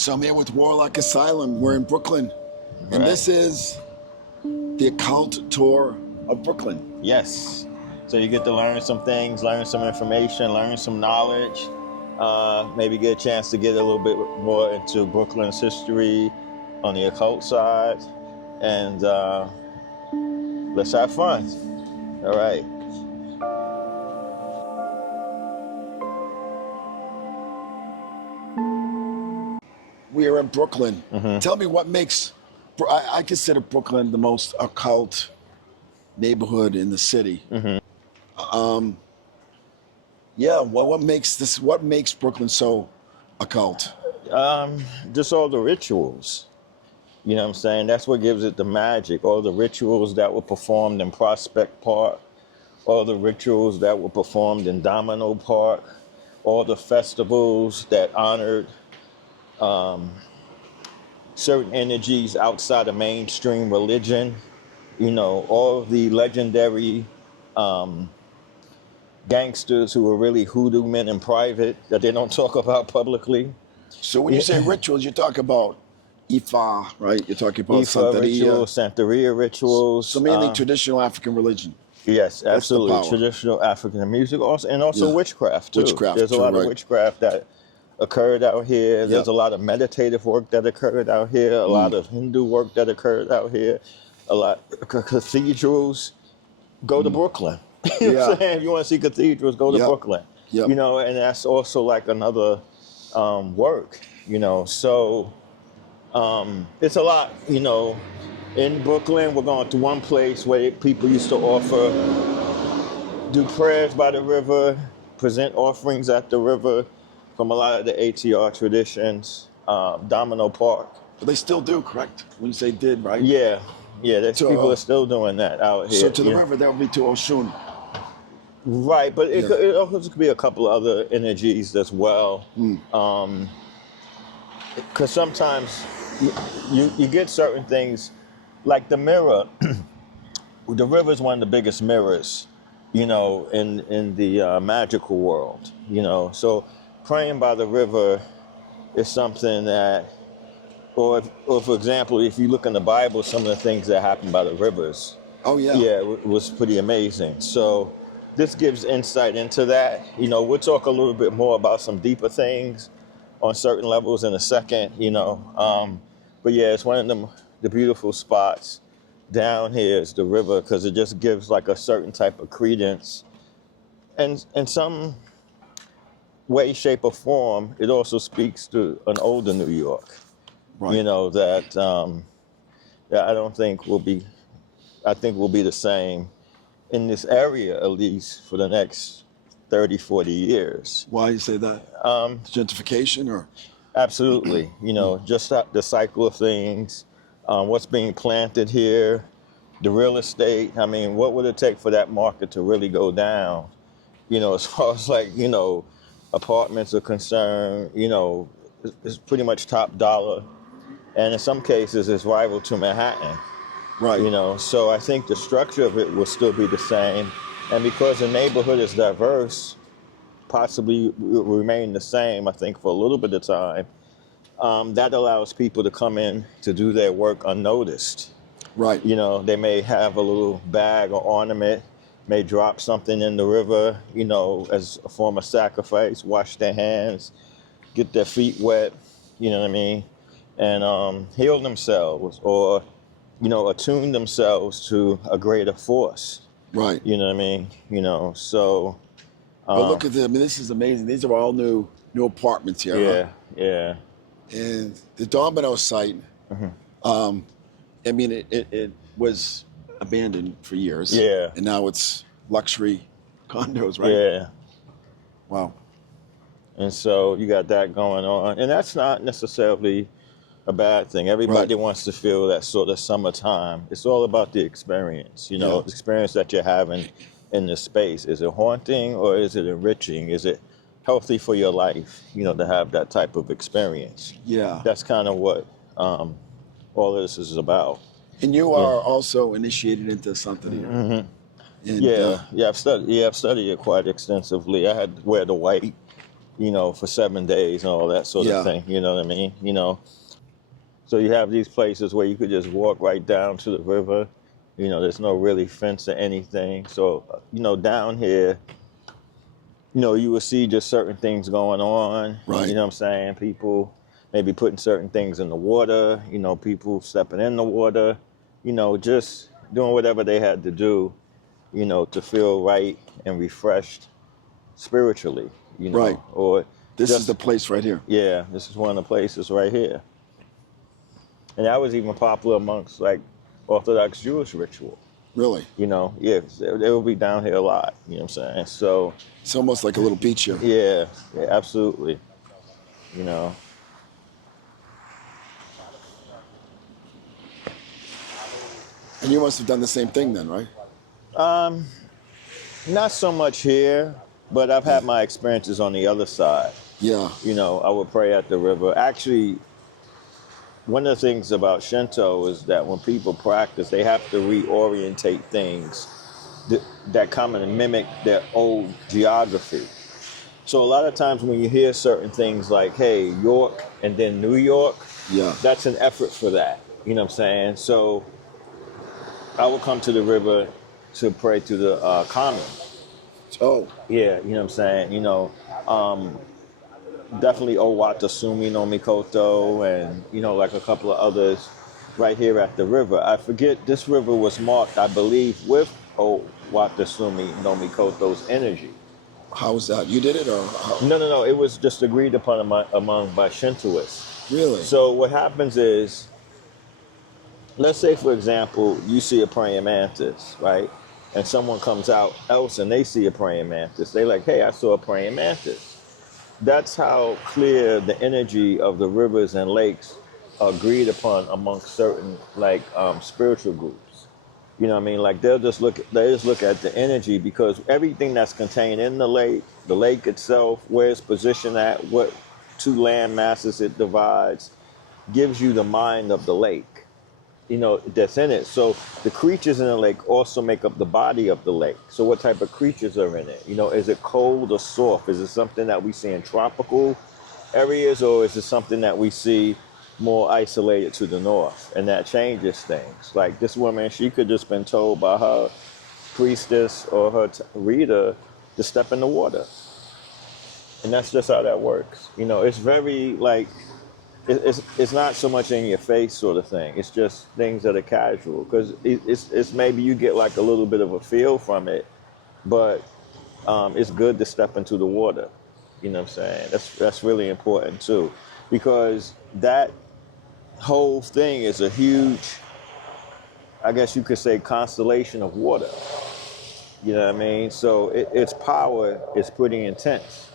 So I'm here with Warlock Asylum. We're in Brooklyn. And this is the Occult tour of Brooklyn. Yes. So you get to learn some things, learn some information, learn some knowledge, maybe get a chance to get a little bit more into Brooklyn's history on the occult side. And let's have fun. All right. We are in Brooklyn. Tell me what makes, I consider Brooklyn the most occult neighborhood in the city. Yeah, what makes Brooklyn so occult? Just all the rituals. You know what I'm saying? That's what gives it the magic. All the rituals that were performed in Prospect Park, all the rituals that were performed in Domino Park, all the festivals that honored certain energies outside of mainstream religion. You know, all of the legendary gangsters who were really hoodoo men in private that they don't talk about publicly. So when you say rituals, you talk about Ifa, right? You're talking about Santería. Rituals, Santería rituals. So mainly traditional African religion. Yes, absolutely. Traditional African music also, and also witchcraft too. There's a lot of witchcraft that occurred out here. There's a lot of meditative work that occurred out here, a lot of Hindu work that occurred out here, a lot of cathedrals. Go to Brooklyn. You know what I'm saying? If you want to see cathedrals, go to Brooklyn. You know, and that's also like another work, you know. So it's a lot, you know. In Brooklyn, we're going to one place where people used to do prayers by the river, present offerings at the river from a lot of the ATR traditions, Domino Park. But they still do, correct? When you say did, right? Yeah, people are still doing that out here. So to the river, that would be to Oshun. Right, but it also could be a couple of other energies as well. Because sometimes you get certain things, like the mirror. The river is one of the biggest mirrors, you know, in the magical world, you know. So praying by the river is something that, or for example, if you look in the Bible, some of the things that happen by the rivers. Oh, yeah. Yeah, it was pretty amazing. So this gives insight into that. You know, we'll talk a little bit more about some deeper things on certain levels in a second, you know. But yeah, it's one of the beautiful spots down here is the river, because it just gives like a certain type of credence. And in some way, shape, or form, it also speaks to an older New York, you know, that I don't think will be, I think will be the same in this area, at least for the next 30, 40 years. Why do you say that? Gentrification or? Absolutely. You know, just the cycle of things, what's being planted here, the real estate. I mean, what would it take for that market to really go down? You know, as far as like, you know, apartments are concerned, you know, it's pretty much top dollar. And in some cases, it's rival to Manhattan. Right. You know, so I think the structure of it will still be the same. And because the neighborhood is diverse, possibly will remain the same, I think, for a little bit of time. That allows people to come in to do their work unnoticed. Right. You know, they may have a little bag or ornament, may drop something in the river, you know, as a form of sacrifice, wash their hands, get their feet wet, you know what I mean, and heal themselves or, you know, attune themselves to a greater force. Right. You know what I mean? You know, so. But look at this. I mean, this is amazing. These are all new apartments here. Yeah, huh? yeah. And the Domino site, I mean, it was abandoned for years. Yeah. And now it's luxury condos, right? Yeah. Wow. And so you got that going on. And that's not necessarily a bad thing. Everybody wants to feel that sort of summertime. It's all about the experience, you know, the experience that you're having in the space. Is it haunting or is it enriching? Is it healthy for your life, you know, to have that type of experience? Yeah. That's kind of what all of this is about. And you are also initiated into Santería. And, I've studied it quite extensively. I had to wear the white, for 7 days and all that sort of thing. You know what I mean? So you have these places where you could just walk right down to the river. There's no really fence or anything. So, down here, you will see just certain things going on. Right. You know what I'm saying? People maybe putting certain things in the water, people stepping in the water, just doing whatever they had to do, to feel right and refreshed spiritually, Right. Or this is the place right here. Yeah, this is one of the places right here. And that was even popular amongst like Orthodox Jewish ritual. Really? Yeah, they will be down here a lot, you know what I'm saying? So it's almost like a little beach here. Yeah, absolutely. And you must have done the same thing then, right? Not so much here, but I've had my experiences on the other side. Yeah. I would pray at the river. Actually, one of the things about Shinto is that when people practice, they have to reorientate things that come and mimic their old geography. So a lot of times when you hear certain things like, hey, York and then New York, that's an effort for that. You know what I'm saying? So I would come to the river to pray to the common. Oh. Yeah, you know what I'm saying? Definitely Owatasumi no Mikoto and, like a couple of others right here at the river. I forget, this river was marked, I believe, with Owatasumi no Mikoto's energy. How was that? You did it or how? No. It was just agreed upon among by Shintoists. Really? So what happens is, let's say, for example, you see a praying mantis, right? And someone comes out else and they see a praying mantis. They like, hey, I saw a praying mantis. That's how clear the energy of the rivers and lakes are agreed upon amongst certain spiritual groups. You know what I mean? Like they just look at the energy, because everything that's contained in the lake itself, where it's positioned at, what two land masses it divides, gives you the mind of the lake, that's in it. So the creatures in the lake also make up the body of the lake. So what type of creatures are in it? Is it cold or soft? Is it something that we see in tropical areas, or is it something that we see more isolated to the north? And that changes things. Like this woman, she could just been told by her priestess or her reader to step in the water. And that's just how that works. It's very it's not so much in your face sort of thing. It's just things that are casual, because it's maybe you get like a little bit of a feel from it, but it's good to step into the water. You know what I'm saying? That's really important too, because that whole thing is a huge, I guess you could say, constellation of water. You know what I mean? So its power is pretty intense.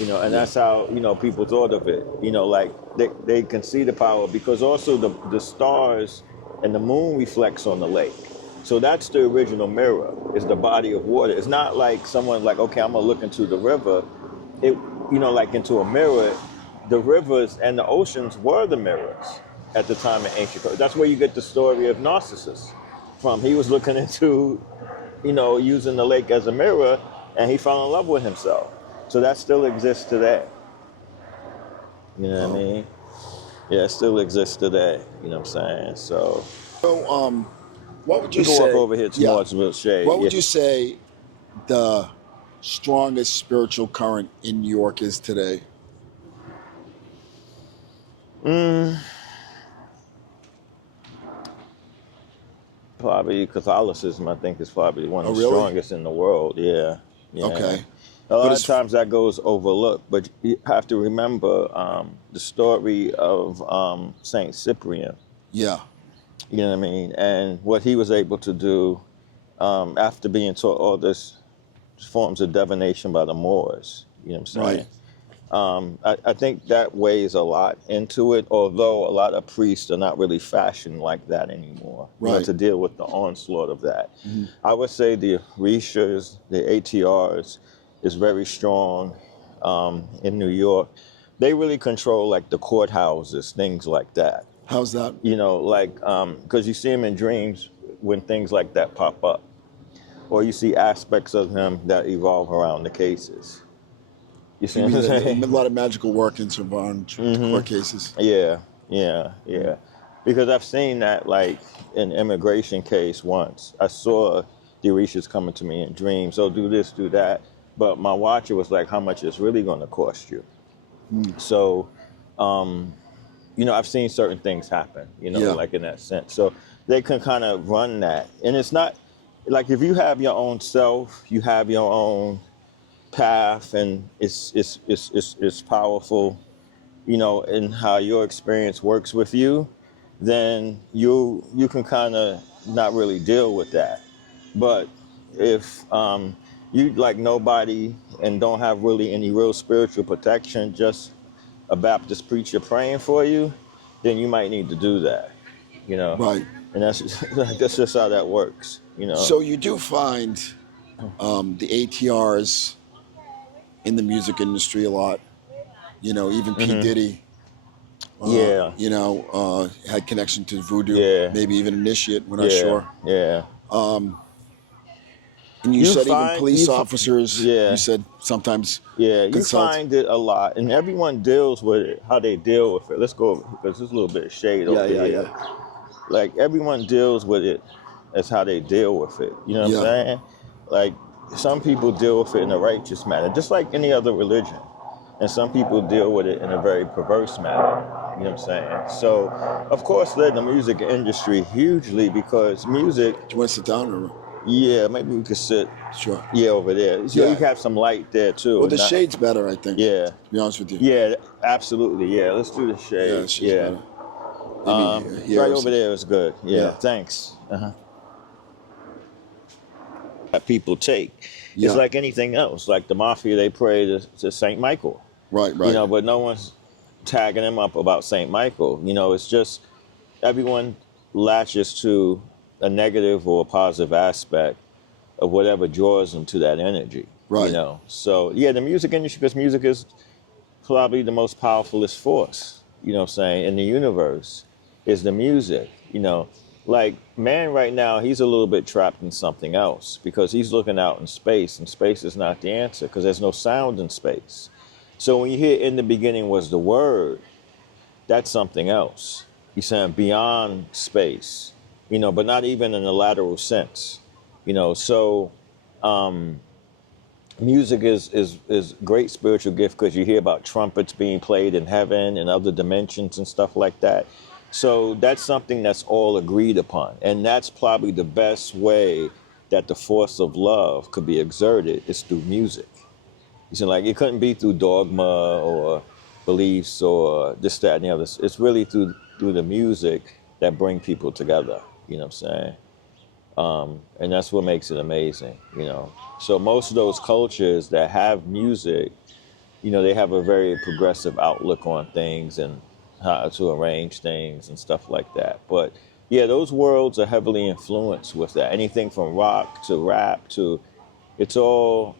And that's how, people thought of it. Like they can see the power, because also the stars and the moon reflects on the lake. So that's the original mirror, is the body of water. It's not like someone like, okay, I'm gonna look into the river. Like into a mirror. The rivers and the oceans were the mirrors at the time of ancient. That's where you get the story of Narcissus from. He was looking into, using the lake as a mirror, and he fell in love with himself. So that still exists today. You know what I mean? Yeah, it still exists today. You know what I'm saying? So what would you say? Go up over here to Martinsville Shade. What would you say the strongest spiritual current in New York is today? Probably Catholicism, I think, is probably one of the strongest in the world. Yeah. Okay. A lot of times that goes overlooked, but you have to remember the story of Saint Cyprian. Yeah. You know what I mean? And what he was able to do after being taught all this forms of divination by the Moors. You know what I'm saying? Right. I think that weighs a lot into it, although a lot of priests are not really fashioned like that anymore. Right. To deal with the onslaught of that. Mm-hmm. I would say the Orishas, the ATRs, is very strong in New York. They really control like the courthouses, things like that. How's that? Because you see them in dreams when things like that pop up. Or you see aspects of him that evolve around the cases. You see what I'm saying? A lot of magical work in some court cases. Yeah. Because I've seen that, like, in immigration case once. I saw the Orishas coming to me in dreams. Oh, do this, do that. But my watcher was like, how much it's really going to cost you? So, I've seen certain things happen, like in that sense. So they can kind of run that. And it's not, like, if you have your own self, you have your own path, and it's powerful, in how your experience works with you, then you can kind of not really deal with that. But if you like nobody and don't have really any real spiritual protection, just a Baptist preacher praying for you, then you might need to do that, Right. And that's just how that works, So you do find the ATRs in the music industry a lot. Even P. Diddy, had connection to voodoo, maybe even initiate, we're not sure. Yeah. And you said even police officers, you said sometimes. Yeah, you consult. find it a lot, and everyone deals with it, how they deal with it. Let's go, because there's a little bit of shade over here. Yeah. Like, everyone deals with it as how they deal with it. You know what I'm saying? Like, some people deal with it in a righteous manner, just like any other religion. And some people deal with it in a very perverse manner. You know what I'm saying? So, of course, they're in the music industry hugely, because music... Do you want to sit down? Or? Yeah, maybe we could sit. Sure. Yeah, over there. So you can have some light there, too. Well, the shade's better, I think. Yeah. To be honest with you. Yeah, absolutely. Yeah, let's do the shade. Yeah, the shade's better. Right over there is good. Yeah. Thanks. That people take. It's like anything else. Like the mafia, they pray to Saint Michael. Right. But no one's tagging them up about Saint Michael. It's just everyone latches to a negative or a positive aspect of whatever draws them to that energy. Right. So the music industry, because music is probably the most powerfulest force, in the universe, is the music. Like, man right now, he's a little bit trapped in something else, because he's looking out in space, and space is not the answer, because there's no sound in space. So when you hear in the beginning was the word, that's something else. He's saying beyond space, but not even in a lateral sense. So music is great spiritual gift, because you hear about trumpets being played in heaven and other dimensions and stuff like that. So that's something that's all agreed upon. And that's probably the best way that the force of love could be exerted, is through music. You see, like, it couldn't be through dogma or beliefs or this, that, and the other. It's really through the music that bring people together. You know what I'm saying? And that's what makes it amazing, So most of those cultures that have music, they have a very progressive outlook on things and how to arrange things and stuff like that. But those worlds are heavily influenced with that. Anything from rock to rap to, it's all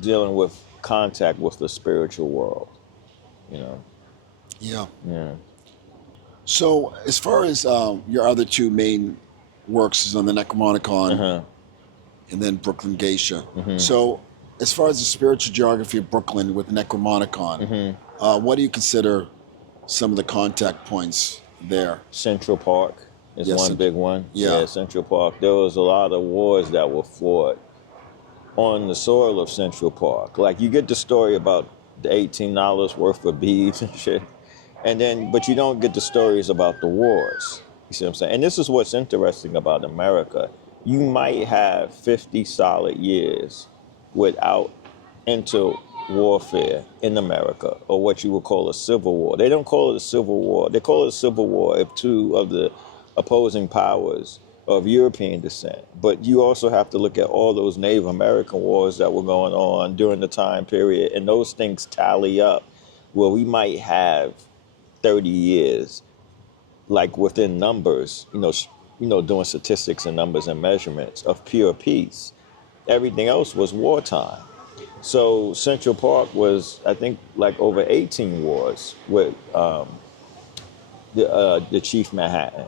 dealing with contact with the spiritual world, Yeah. Yeah. So as far as your other two main works is on the Necronomicon and then Brooklyn Geisha. So as far as the spiritual geography of Brooklyn with Necronomicon, what do you consider some of the contact points there? Central Park is one big one. Yeah, Central Park. There was a lot of wars that were fought on the soil of Central Park. Like, you get the story about the $18 worth of beads and shit, but you don't get the stories about the wars. You see what I'm saying? And this is what's interesting about America. You might have 50 solid years without inter-warfare in America, or what you would call a civil war. They don't call it a civil war. They call it a civil war if two of the opposing powers of European descent. But you also have to look at all those Native American wars that were going on during the time period, and those things tally up where we might have 30 years, like within numbers, doing statistics and numbers and measurements of pure peace. Everything else was wartime. So Central Park was, I think, like over 18 wars with the Chief Manhattan,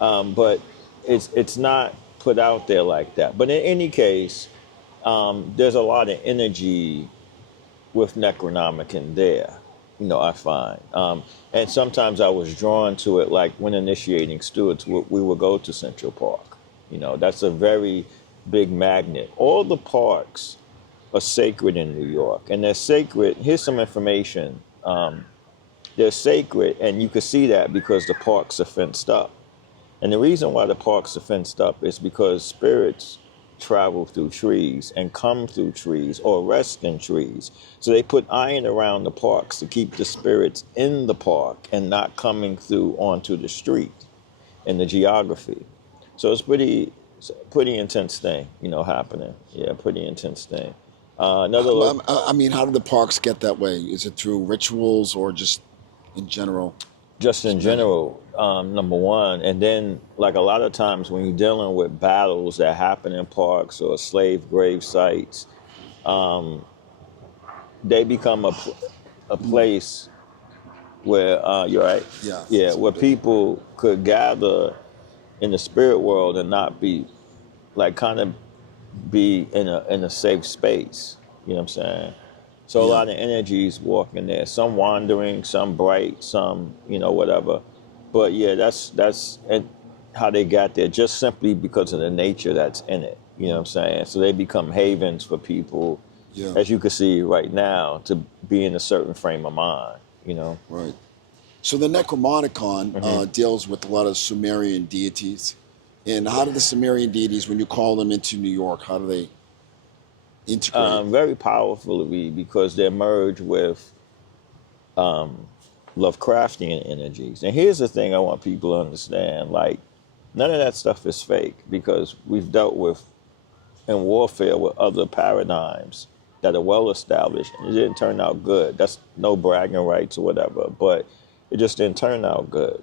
but it's not put out there like that. But in any case, there's a lot of energy with Necronomicon there, I find. And sometimes I was drawn to it, like when initiating stewards, we would go to Central Park. That's a very big magnet. All the parks are sacred in New York, and they're sacred. Here's some information. They're sacred, and you can see that because the parks are fenced up. And the reason why the parks are fenced up is because spirits travel through trees and come through trees or rest in trees. So they put iron around the parks to keep the spirits in the park and not coming through onto the street in the geography. So it's pretty intense thing, happening. Yeah, pretty intense thing. I mean, how do the parks get that way? Is it through rituals or just in general? Just in general, number one. And then, like, a lot of times when you're dealing with battles that happen in parks or slave grave sites, they become a place where, you're right? Yeah, where people could gather in the spirit world and not be, like, kind of be in a safe space. You know what I'm saying? So a lot of energies walking there. Some wandering, some bright, some whatever. But yeah, that's how they got there, just simply because of the nature that's in it. You know what I'm saying? So they become havens for people, as you can see right now, to be in a certain frame of mind. Right. So the Necronomicon deals with a lot of Sumerian deities. And how do the Sumerian deities, when you call them into New York, how do they integrate? Very powerfully, because they're merged with Lovecraftian energies. And here's the thing I want people to understand. Like, none of that stuff is fake, because we've dealt with in warfare with other paradigms that are well established, and it didn't turn out good. That's no bragging rights or whatever, but it just didn't turn out good.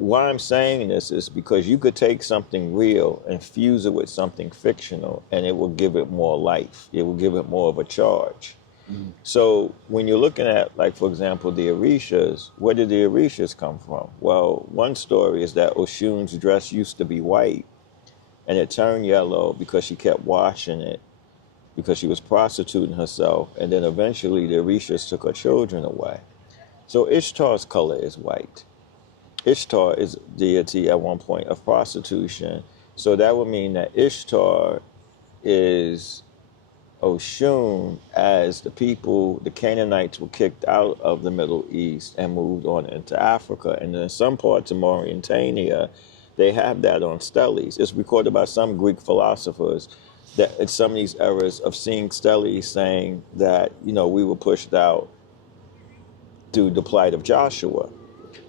Why I'm saying this is because you could take something real and fuse it with something fictional, and it will give it more life. It will give it more of a charge. So when you're looking at, like, for example, the Orishas, where did the Orishas come from? Well, one story is that Oshun's dress used to be white, and it turned yellow because she kept washing it, because she was prostituting herself, and then eventually the Orishas took her children away. So Ishtar's color is white. Ishtar is a deity at one point of prostitution. So that would mean that Ishtar is Oshun, as the Canaanites were kicked out of the Middle East and moved on into Africa. And in some parts of Mauritania, they have that on steles. It's recorded by some Greek philosophers that in some of these eras of seeing steles saying that, we were pushed out through the plight of Joshua.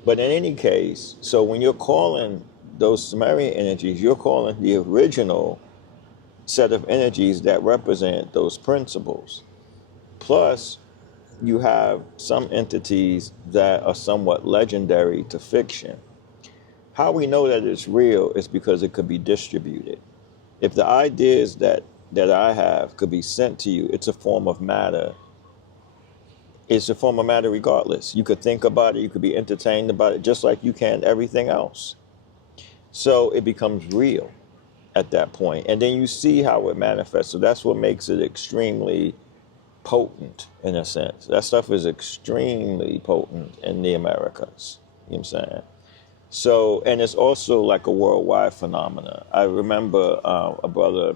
But in any case, so when you're calling those Sumerian energies, you're calling the original set of energies that represent those principles. Plus, you have some entities that are somewhat legendary to fiction. How we know that it's real is because it could be distributed. If the ideas that I have could be sent to you, it's a form of matter. It's a form of matter regardless. You could think about it, you could be entertained about it, just like you can everything else. So it becomes real at that point. And then you see how it manifests. So that's what makes it extremely potent, in a sense. That stuff is extremely potent in the Americas. You know what I'm saying? So, and it's also like a worldwide phenomenon. I remember a brother,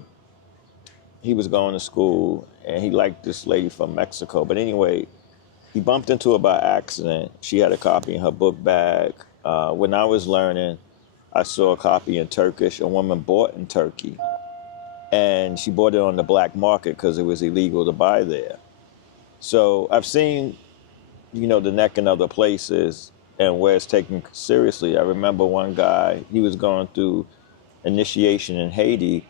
he was going to school, and he liked this lady from Mexico. But anyway, he bumped into her by accident. She had a copy in her book bag. When I was learning, I saw a copy in Turkish. A woman bought in Turkey, and she bought it on the black market because it was illegal to buy there. So I've seen, the neck in other places and where it's taken seriously. I remember one guy, he was going through initiation in Haiti,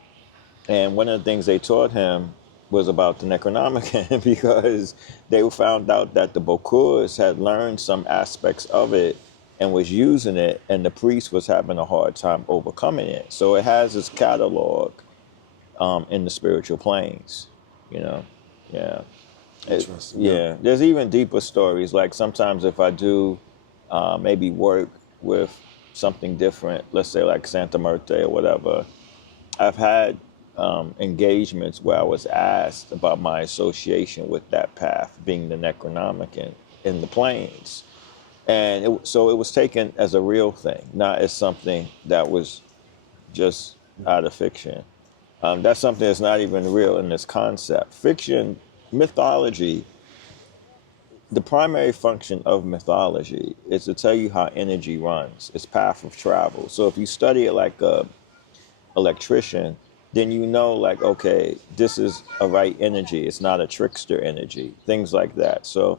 and one of the things they taught him was about the Necronomicon because they found out that the Bokurs had learned some aspects of it and was using it, and the priest was having a hard time overcoming it. So it has its catalog in the spiritual planes, Yeah. Interesting. Yeah. There's even deeper stories. Like sometimes if I do maybe work with something different, let's say like Santa Muerte or whatever, I've had engagements where I was asked about my association with that path, being the Necronomicon in the plains. And so it was taken as a real thing, not as something that was just out of fiction. That's something that's not even real in this concept. Fiction, mythology, the primary function of mythology is to tell you how energy runs, its path of travel. So if you study it like a electrician, then you know, like, okay, this is a right energy. It's not a trickster energy, things like that. So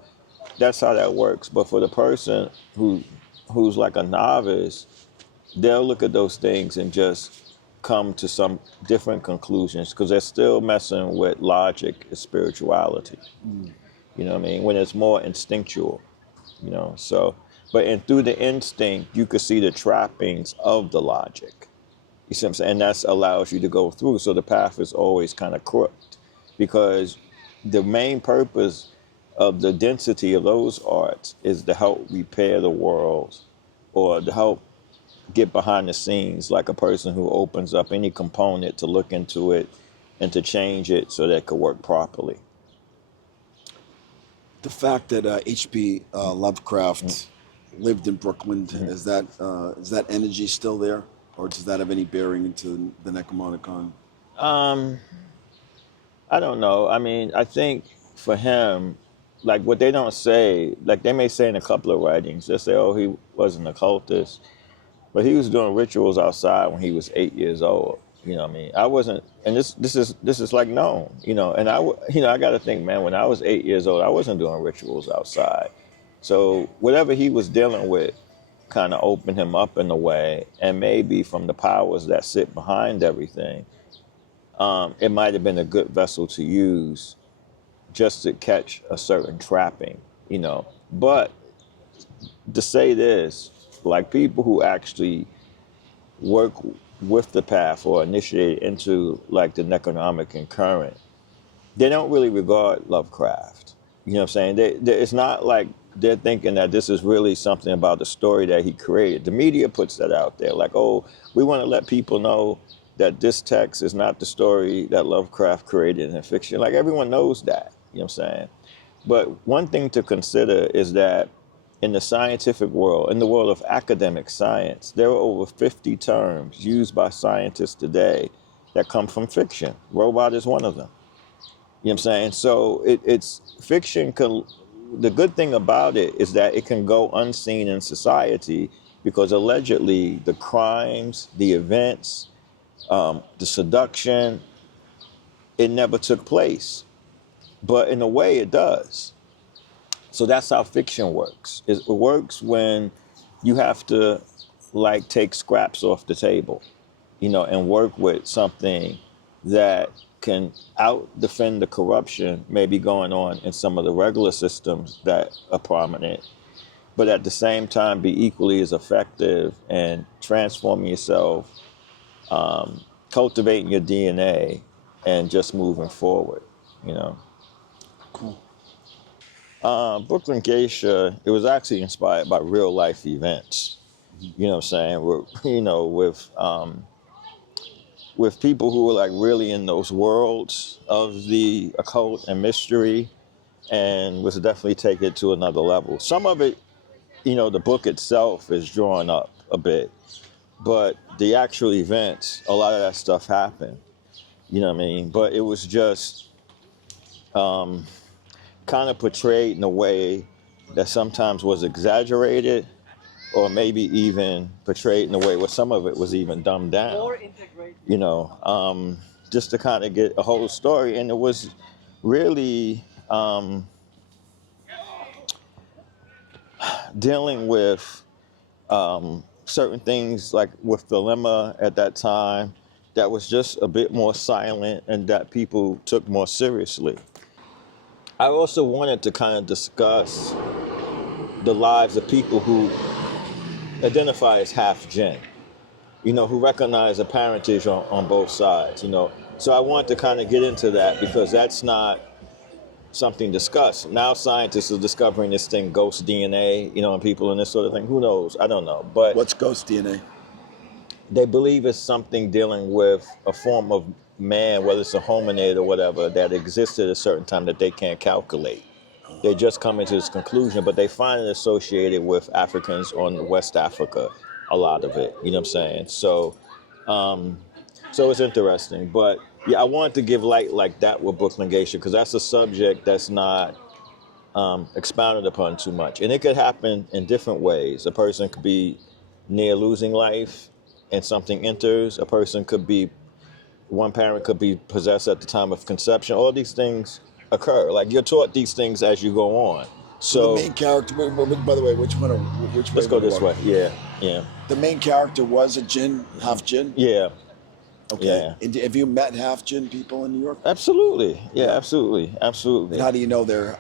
that's how that works. But for the person who's like a novice, they'll look at those things and just come to some different conclusions because they're still messing with logic and spirituality. You know what I mean? When it's more instinctual, you know. So, through the instinct, you could see the trappings of the logic. You see what I'm saying? And that allows you to go through. So the path is always kind of crooked because the main purpose of the density of those arts is to help repair the world or to help get behind the scenes, like a person who opens up any component to look into it and to change it so that it could work properly. The fact that H.P. Lovecraft lived in Brooklyn, is that energy still there? Or does that have any bearing into the Necronomicon? I don't know. I mean, I think for him, like what they don't say, like they may say in a couple of writings, they say, oh, he was an occultist. But he was doing rituals outside when he was 8 years old. You know what I mean? I wasn't, and this is like known, you know. And I got to think, man, when I was 8 years old, I wasn't doing rituals outside. So whatever he was dealing with kind of opened him up in a way, and maybe from the powers that sit behind everything, it might have been a good vessel to use just to catch a certain trapping, you know. But to say this, like people who actually work with the path or initiate into like the Necronomicon current, they don't really regard Lovecraft. You know what I'm saying? It's not like they're thinking that this is really something about the story that he created. The media puts that out there, like, oh, we want to let people know that this text is not the story that Lovecraft created in fiction. Like everyone knows that, you know what I'm saying? But one thing to consider is that in the scientific world, in the world of academic science, there are over 50 terms used by scientists today that come from fiction. Robot is one of them. You know what I'm saying? So it's fiction. The good thing about it is that it can go unseen in society because allegedly the crimes, the events, the seduction, it never took place. But in a way it does. So that's how fiction works. It works when you have to like take scraps off the table, you know, and work with something that can out defend the corruption maybe going on in some of the regular systems that are prominent, but at the same time be equally as effective and transforming yourself, cultivating your DNA and just moving forward, you know. Cool. Brooklyn Geisha, it was actually inspired by real life events. You know what I'm saying? With people who were like really in those worlds of the occult and mystery, and was definitely take it to another level. Some of it, you know, the book itself is drawn up a bit, but the actual events, a lot of that stuff happened. You know what I mean? But it was just kind of portrayed in a way that sometimes was exaggerated, or maybe even portrayed in a way where some of it was even dumbed down, you know, just to kind of get a whole story. And it was really dealing with certain things like with dilemma at that time that was just a bit more silent and that people took more seriously. I also wanted to kind of discuss the lives of people who identify as half-jinn, you know, who recognize a parentage on both sides, you know. So I wanted to kind of get into that because that's not something discussed. Now scientists are discovering this thing, ghost DNA, you know, and people and this sort of thing. Who knows? I don't know. But what's ghost DNA? They believe it's something dealing with a form of man, whether it's a hominid or whatever, that existed at a certain time that they can't calculate. They just come into this conclusion, but they find it associated with Africans on West Africa, a lot of it. You know what I'm saying? So, so it's interesting. But yeah, I wanted to give light like that with Brooklyn Geisha because that's a subject that's not expounded upon too much. And it could happen in different ways. A person could be near losing life and something enters. A person could be, one parent could be possessed at the time of conception. All these things occur. Like you're taught these things as you go on. So the main character, by the way, which way? Let's go this way. Yeah. The main character was a jinn, half jinn? Yeah. Okay. Yeah. And have you met half jinn people in New York? Absolutely. Yeah, absolutely. And how do you know they're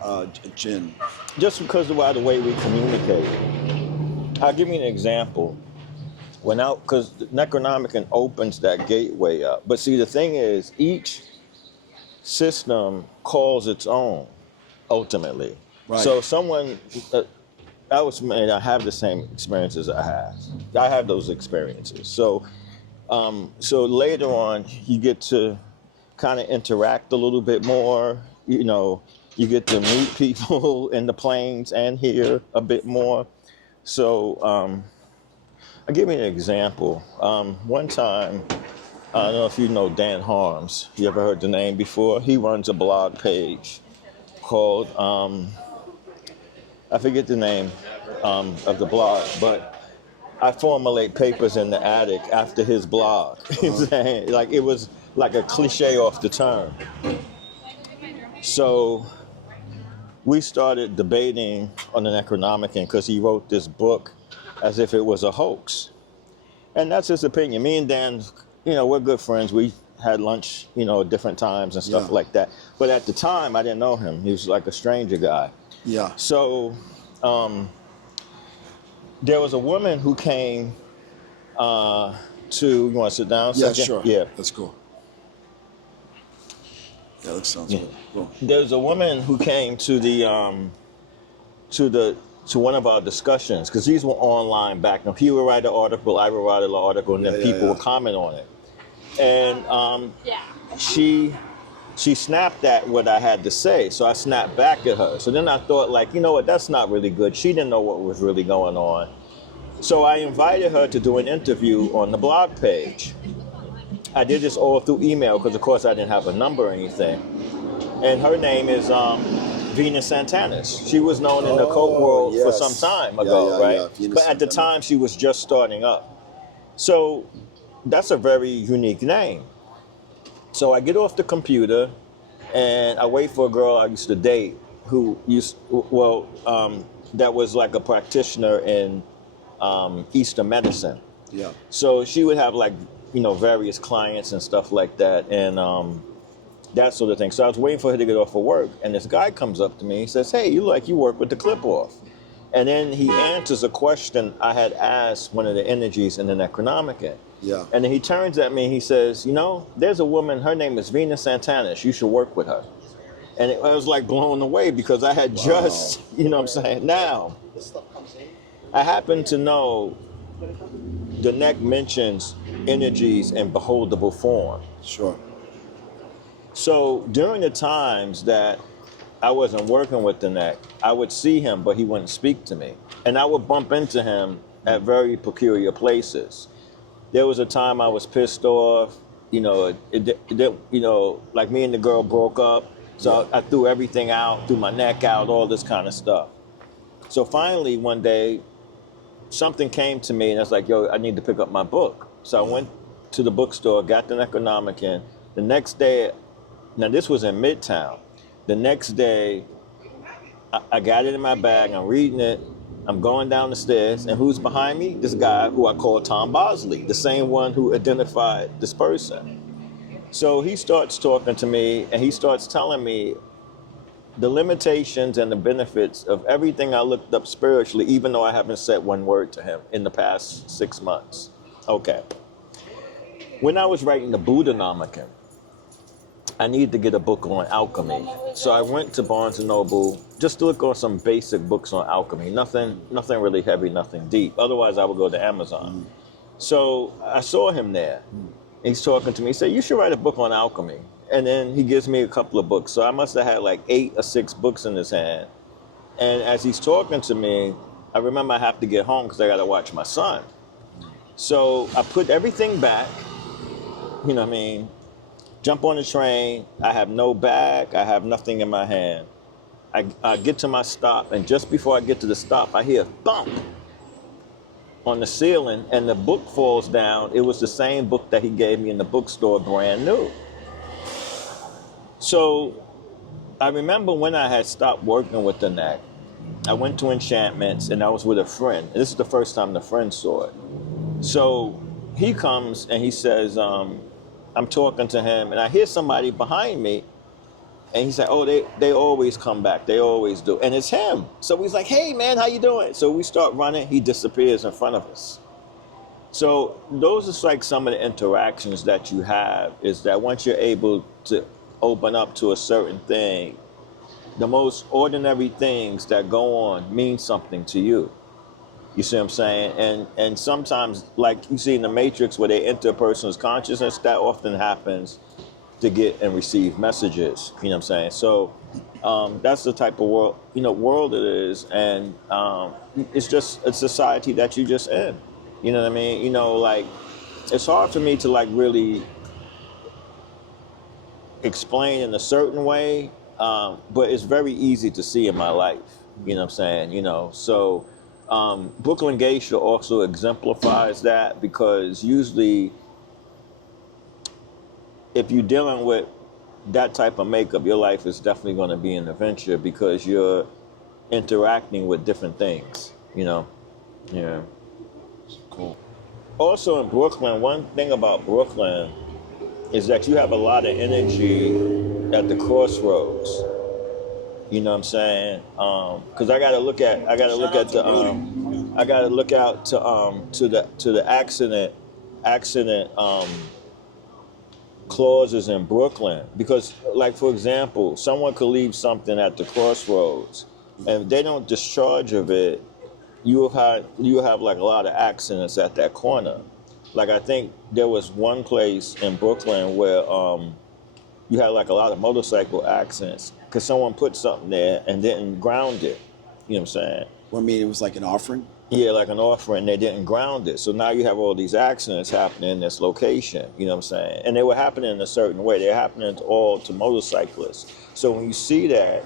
jinn? Just because of the way we communicate. I'll give you an example. Because Necronomicon opens that gateway up. But see, the thing is, each system calls its own, ultimately. Right. So someone, I have the same experiences I have. I have those experiences. So later on, you get to kind of interact a little bit more. You know, you get to meet people in the plains and here a bit more. So I'll give you an example. One time, I don't know if you know Dan Harms. You ever heard the name before? He runs a blog page called, I forget the name of the blog, but I formulate papers in the attic after his blog. Like it was like a cliche off the term. So we started debating on the Necronomicon because he wrote this book as if it was a hoax. And that's his opinion. Me and Dan, we're good friends. We had lunch, at different times and stuff like that. But at the time, I didn't know him. He was like a stranger guy. Yeah. So there was a woman who came you want to sit down a second? Yeah, sure. Yeah. That's cool. Yeah, that sounds good. Cool. There's a woman who came to one of our discussions, because these were online back then. He would write an article, I would write an article, and then people would comment on it. And she snapped at what I had to say, so I snapped back at her. So then I thought, like, you know what, that's not really good. She didn't know what was really going on. So I invited her to do an interview on the blog page. I did this all through email, because of course I didn't have a number or anything. And her name is Venus Santanis. She was known in the occult world for some time ago, right? Yeah. But at the time, she was just starting up. So that's a very unique name. So I get off the computer, and I wait for a girl I used to date who that was like a practitioner in Eastern medicine. Yeah. So she would have various clients and stuff like that, and that sort of thing. So I was waiting for her to get off of work, and this guy comes up to me. He says, "Hey, you work with the clip off." And then he answers a question I had asked one of the energies in the Necronomicon. Yeah. And then he turns at me and he says, there's a woman, her name is Venus Santanis. You should work with her. And I was like blown away because I had just, Now, I happen to know the Nec mentions energies in beholdable form. Sure. So during the times that I wasn't working with the Nec, I would see him, but he wouldn't speak to me. And I would bump into him at very peculiar places. There was a time I was pissed off, like me and the girl broke up. So I threw everything out, threw my neck out, all this kind of stuff. So finally one day, something came to me and I was like, I need to pick up my book. So I went to the bookstore, got the Necronomicon. The next day, now this was in Midtown. The next day, I got it in my bag, I'm reading it, I'm going down the stairs, and who's behind me? This guy who I call Tom Bosley, the same one who identified this person. So he starts talking to me, and he starts telling me the limitations and the benefits of everything I looked up spiritually, even though I haven't said one word to him in the past 6 months. Okay. When I was writing the Buddhanomicon, I needed to get a book on alchemy. So I went to Barnes & Noble just to look on some basic books on alchemy. Nothing really heavy, nothing deep. Otherwise, I would go to Amazon. So I saw him there. He's talking to me. He said, you should write a book on alchemy. And then he gives me a couple of books. So I must have had like 8 or 6 books in his hand. And as he's talking to me, I remember I have to get home because I got to watch my son. So I put everything back, you know what I mean, jump on the train. I have no bag. I have nothing in my hand. I get to my stop, and just before I get to the stop, I hear a thump on the ceiling, and the book falls down. It was the same book that he gave me in the bookstore, brand new. So I remember when I had stopped working with the neck, I went to enchantments, and I was with a friend. And this is the first time the friend saw it. So he comes, and he says, I'm talking to him, and I hear somebody behind me, and he said, oh, they always come back. They always do. And it's him. So he's like, hey, man, how you doing? So we start running. He disappears in front of us. So those are like some of the interactions that you have, is that once you're able to open up to a certain thing, the most ordinary things that go on mean something to you. You see what I'm saying? And sometimes, like you see in the Matrix, where they enter a person's consciousness, that often happens to get and receive messages. You know what I'm saying? So that's the type of world it is, and it's just a society that you just in. You know what I mean? You know, like, it's hard for me to like really explain in a certain way, but it's very easy to see in my life. You know what I'm saying? You know, so Brooklyn Geisha also exemplifies that, because usually if you're dealing with that type of makeup, your life is definitely going to be an adventure, because you're interacting with different things, you know? Yeah. Cool. Also in Brooklyn, one thing about Brooklyn is that you have a lot of energy at the crossroads. You know what I'm saying? Because I got to look out to the accident clauses in Brooklyn, because, like, for example, someone could leave something at the crossroads, and if they don't discharge of it, you have like a lot of accidents at that corner. Like, I think there was one place in Brooklyn where you had like a lot of motorcycle accidents because someone put something there and didn't ground it. You know what I'm saying? Well, I mean, it was like an offering? Yeah, like an offering. They didn't ground it. So now you have all these accidents happening in this location. You know what I'm saying? And they were happening in a certain way. They're happening all to motorcyclists. So when you see that,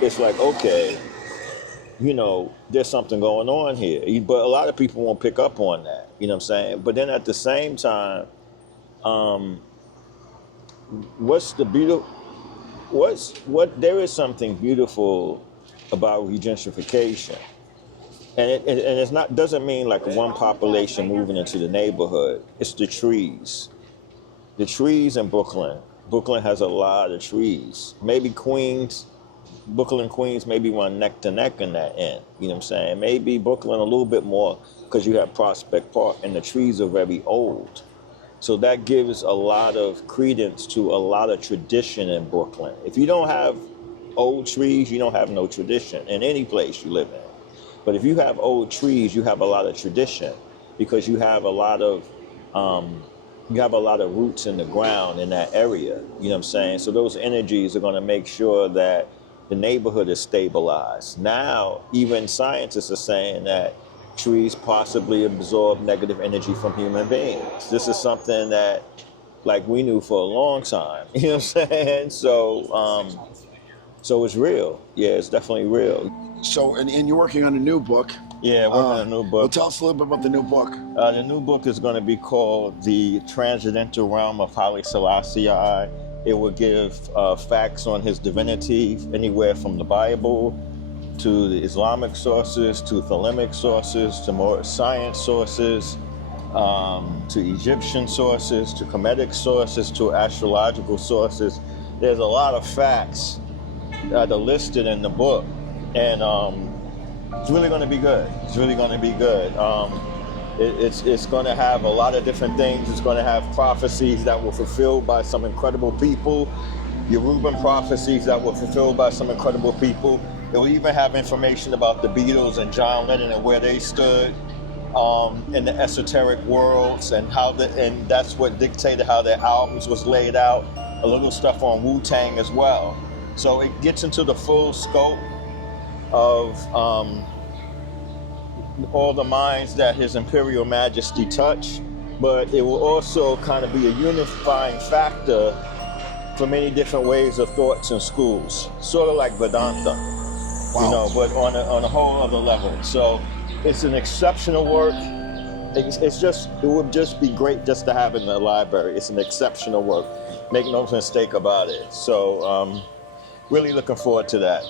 it's like, okay, you know, there's something going on here. But a lot of people won't pick up on that. You know what I'm saying? But then at the same time, there is something beautiful about regentrification. And it's not, doesn't mean like one population moving into the neighborhood. It's the trees. The trees in Brooklyn. Brooklyn has a lot of trees. Maybe Brooklyn, Queens, maybe run neck to neck in that end. You know what I'm saying? Maybe Brooklyn a little bit more because you have Prospect Park and the trees are very old. So that gives a lot of credence to a lot of tradition in Brooklyn. If you don't have old trees, you don't have no tradition in any place you live in. But if you have old trees, you have a lot of tradition because you have a lot of roots in the ground in that area. You know what I'm saying? So those energies are going to make sure that the neighborhood is stabilized. Now, even scientists are saying that trees possibly absorb negative energy from human beings. This is something that, like, we knew for a long time. You know what I'm saying? So it's real. Yeah, it's definitely real. So, and you're working on a new book. Yeah, working on a new book. Well, tell us a little bit about the new book. The new book is going to be called The Transcendental Realm of Haile Selassie. It will give facts on his divinity, anywhere from the Bible to the Islamic sources, to Thelemic sources, to more science sources, to Egyptian sources, to Kemetic sources, to astrological sources. There's a lot of facts that are listed in the book. And it's really going to be good. It's really going to be good. It's going to have a lot of different things. It's going to have prophecies that were fulfilled by some incredible people, Yoruban prophecies that were fulfilled by some incredible people. It will even have information about the Beatles and John Lennon and where they stood. in the esoteric worlds, and and that's what dictated how their albums was laid out. A little stuff on Wu-Tang as well. So it gets into the full scope of all the minds that His Imperial Majesty touch, but it will also kind of be a unifying factor for many different ways of thoughts and schools, sort of like Vedanta, but on a whole other level. So it's an exceptional work. It would just be great just to have it in the library. It's an exceptional work. Make no mistake about it. So really looking forward to that,